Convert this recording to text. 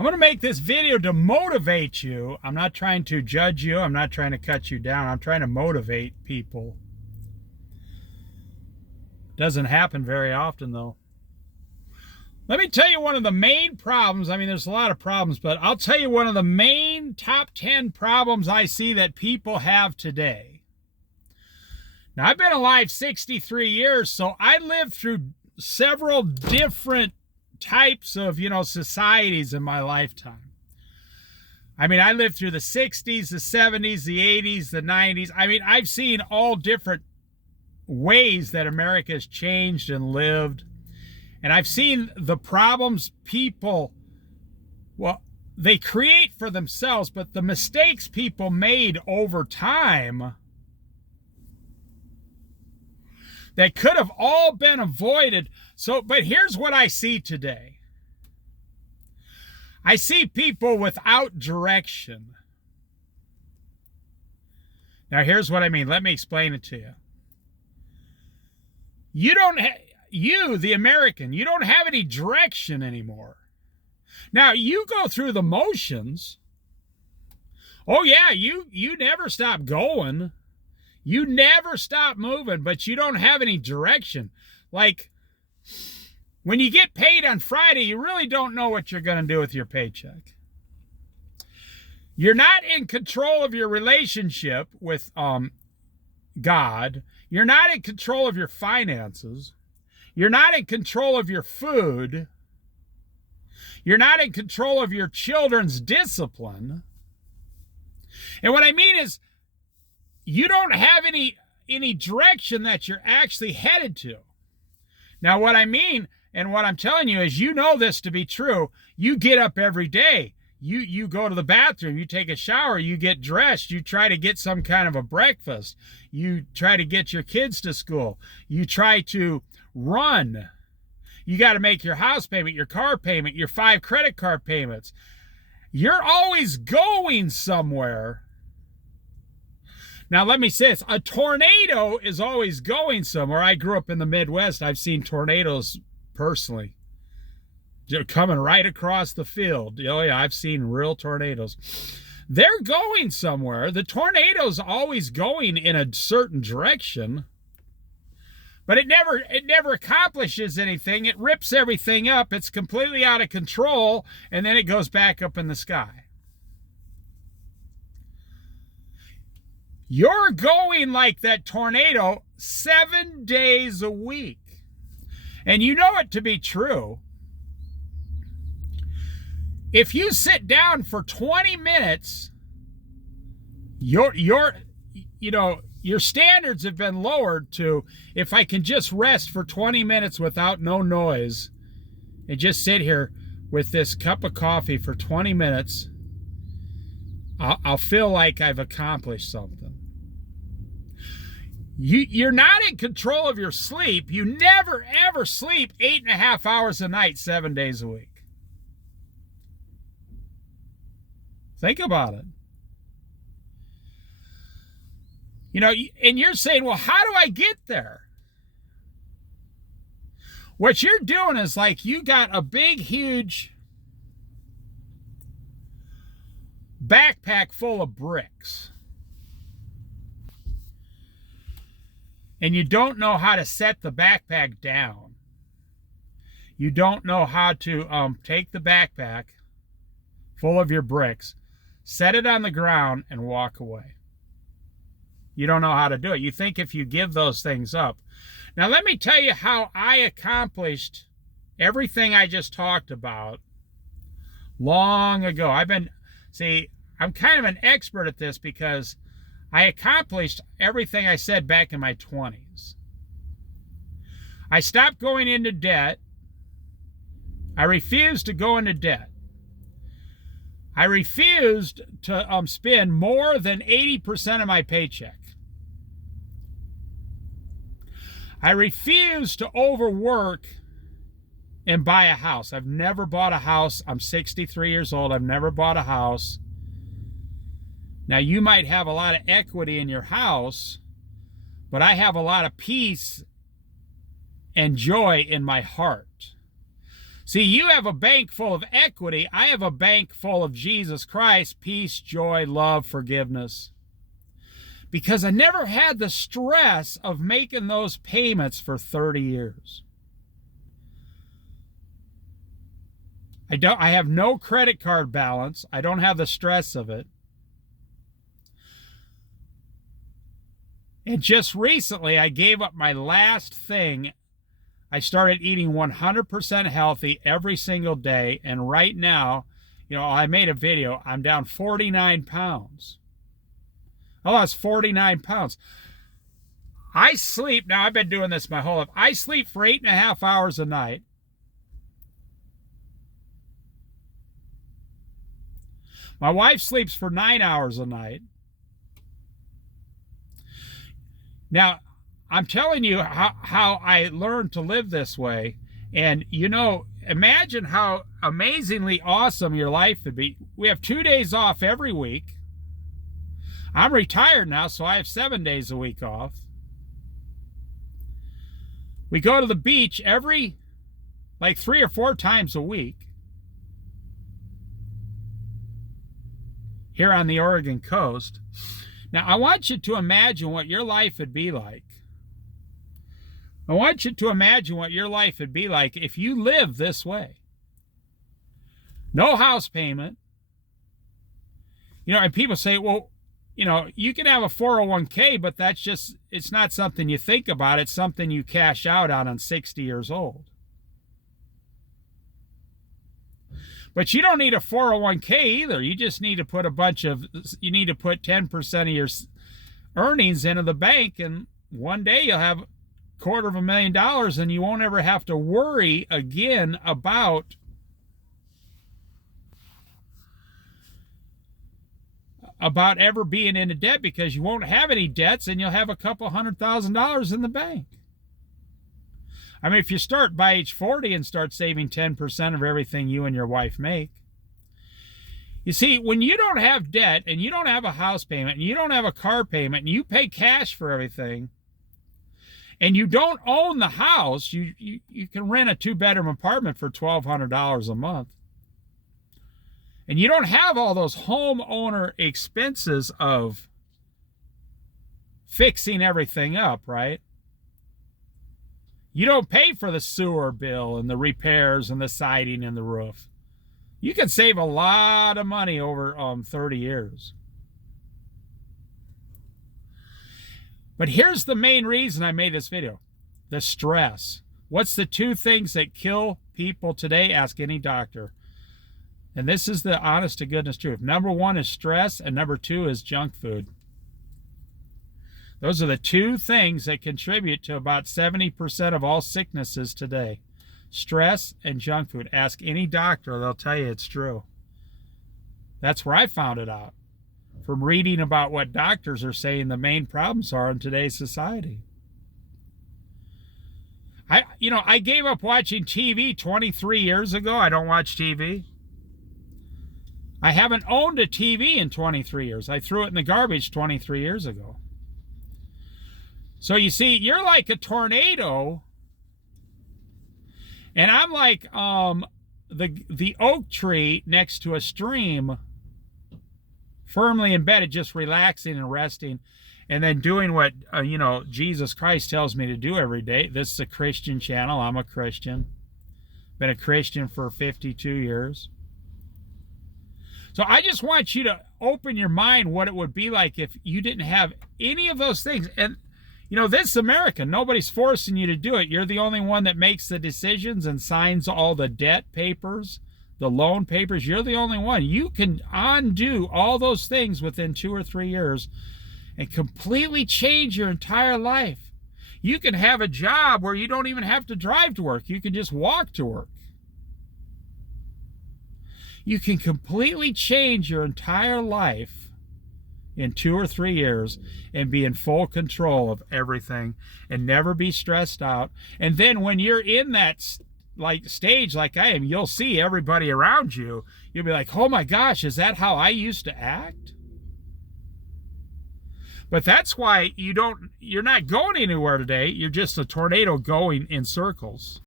I'm going to make this video to motivate you. I'm not trying to judge you. I'm not trying to cut you down. I'm trying to motivate people. Doesn't happen very often, though. Let me tell you one of the main problems. I mean, there's a lot of problems, but I'll tell you one of the main top 10 problems I see that people have today. Now, I've been alive 63 years, so I lived through several different types of, societies in my lifetime. I mean, I lived through the 60s, the 70s, the 80s, the 90s. I mean, I've seen all different ways that America has changed and lived. And I've seen the problems people, they create for themselves, but the mistakes people made over time that could have all been avoided. But here's what I see today. I see people without direction. Now, here's what I mean. Let me explain it to you. You, the American, you don't have any direction anymore. Now, you go through the motions. Oh, yeah, you never stop going. You never stop moving, but you don't have any direction. Like, when you get paid on Friday, you really don't know what you're going to do with your paycheck. You're not in control of your relationship with God. You're not in control of your finances. You're not in control of your food. You're not in control of your children's discipline. And what I mean is, you don't have any direction that you're actually headed to. Now, what I mean and what I'm telling you is, you know this to be true. You get up every day. You go to the bathroom, you take a shower, you get dressed, you try to get some kind of a breakfast. You try to get your kids to school. You try to run. You got to make your house payment, your car payment, your 5 credit card payments. You're always going somewhere. Now, let me say this. A tornado is always going somewhere. I grew up in the Midwest. I've seen tornadoes personally. They're coming right across the field. Oh, yeah, I've seen real tornadoes. They're going somewhere. The tornado's always going in a certain direction. But it never accomplishes anything. It rips everything up. It's completely out of control. And then it goes back up in the sky. You're going like that tornado 7 days a week. And you know it to be true. If you sit down for 20 minutes, your standards have been lowered to, if I can just rest for 20 minutes without no noise and just sit here with this cup of coffee for 20 minutes, I'll feel like I've accomplished something. You're not in control of your sleep. You never, ever sleep 8.5 hours a night, 7 days a week. Think about it. And you're saying, well, how do I get there? What you're doing is like you got a big, huge backpack full of bricks. And you don't know how to set the backpack down. You don't know how to take the backpack full of your bricks, set it on the ground, and walk away. You don't know how to do it. You think if you give those things up. Now, let me tell you how I accomplished everything I just talked about long ago. I'm kind of an expert at this because I accomplished everything I said back in my 20s. I stopped going into debt. I refused to go into debt. I refused to spend more than 80% of my paycheck. I refused to overwork and buy a house. I've never bought a house. I'm 63 years old. I've never bought a house. Now, you might have a lot of equity in your house, but I have a lot of peace and joy in my heart. See, you have a bank full of equity. I have a bank full of Jesus Christ, peace, joy, love, forgiveness. Because I never had the stress of making those payments for 30 years. I have no credit card balance. I don't have the stress of it. And just recently, I gave up my last thing. I started eating 100% healthy every single day. And right now, I made a video. I'm down 49 pounds. I lost 49 pounds. I sleep, now I've been doing this my whole life. I sleep for 8.5 hours a night. My wife sleeps for 9 hours a night. Now, I'm telling you how I learned to live this way. And, imagine how amazingly awesome your life would be. We have 2 days off every week. I'm retired now, so I have 7 days a week off. We go to the beach every, 3 or 4 times a week. Here on the Oregon coast. Now, I want you to imagine what your life would be like. I want you to imagine what your life would be like if you lived this way. No house payment. And people say, well, you can have a 401k, but it's not something you think about. It's something you cash out on 60 years old. But you don't need a 401k either. You just need to put you need to put 10% of your earnings into the bank, and one day you'll have $250,000 and you won't ever have to worry again about ever being into debt, because you won't have any debts and you'll have $200,000 in the bank. I mean, if you start by age 40 and start saving 10% of everything you and your wife make. You see, when you don't have debt and you don't have a house payment and you don't have a car payment and you pay cash for everything and you don't own the house, you can rent a 2-bedroom apartment for $1,200 a month. And you don't have all those homeowner expenses of fixing everything up, right? You don't pay for the sewer bill and the repairs and the siding and the roof. You can save a lot of money over 30 years. But here's the main reason I made this video. The stress. What's the 2 things that kill people today? Ask any doctor. And this is the honest to goodness truth. Number 1 is stress, and number 2 is junk food. Those are the 2 things that contribute to about 70% of all sicknesses today. Stress and junk food. Ask any doctor, they'll tell you it's true. That's where I found it out. From reading about what doctors are saying the main problems are in today's society. I gave up watching TV 23 years ago. I don't watch TV. I haven't owned a TV in 23 years. I threw it in the garbage 23 years ago. So you see, you're like a tornado, and I'm like the oak tree next to a stream, firmly embedded, just relaxing and resting, and then doing what Jesus Christ tells me to do every day. This is a Christian channel. I'm a Christian. Been a Christian for 52 years. So I just want you to open your mind what it would be like if you didn't have any of those things. And this is America. Nobody's forcing you to do it. You're the only one that makes the decisions and signs all the debt papers, the loan papers. You're the only one. You can undo all those things within 2 or 3 years and completely change your entire life. You can have a job where you don't even have to drive to work. You can just walk to work. You can completely change your entire life in 2 or 3 years and be in full control of everything and never be stressed out. And then when you're in that stage like I am, you'll see everybody around you. You'll be like, oh my gosh, is that how I used to act? But that's why you're not going anywhere today. You're just a tornado going in circles.